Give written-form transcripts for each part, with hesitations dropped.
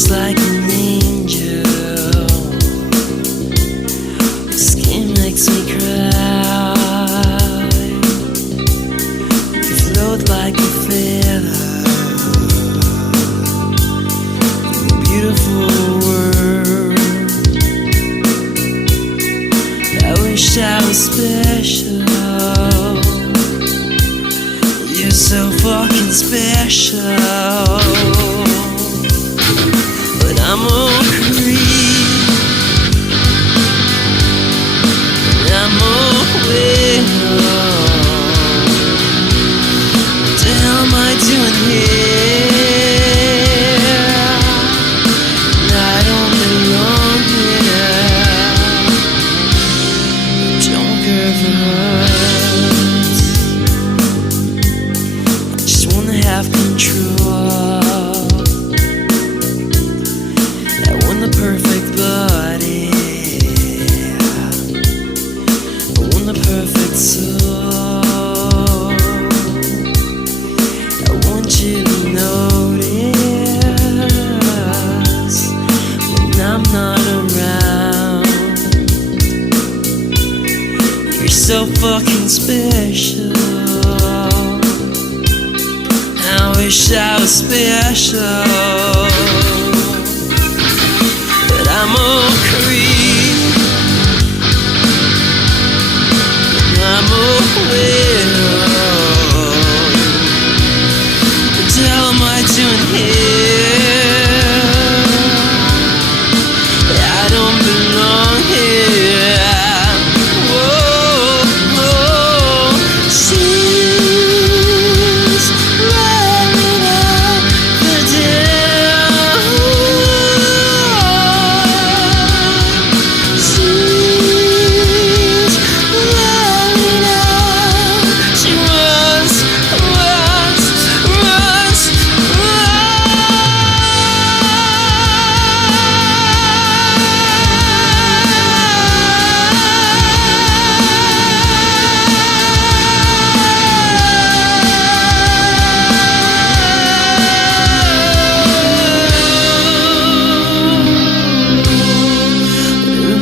just like an angel. Your skin makes me cry. You float like a feather in a beautiful world. I wish I was special. You're so fucking special. But I'm a creep, and I'm a widow. What the hell am I doing here? And I don't belong here. Don't curve hurts. I just wanna have control. The perfect body, I want the perfect soul. I want you to notice when I'm not around. You're so fucking special. I wish I was special. I'm a creep, I'm a widow. What the hell am I doing here? I don't belong here. Whoa, whoa. She's running out the door.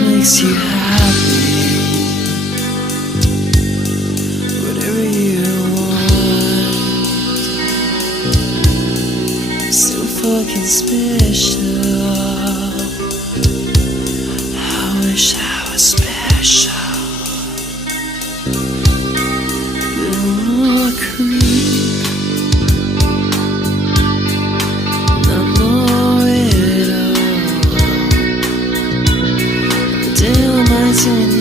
Makes you happy, whatever you want. So fucking special. I wish I was special, but I'm a creep, and I'm a widow. What the hell am I doing?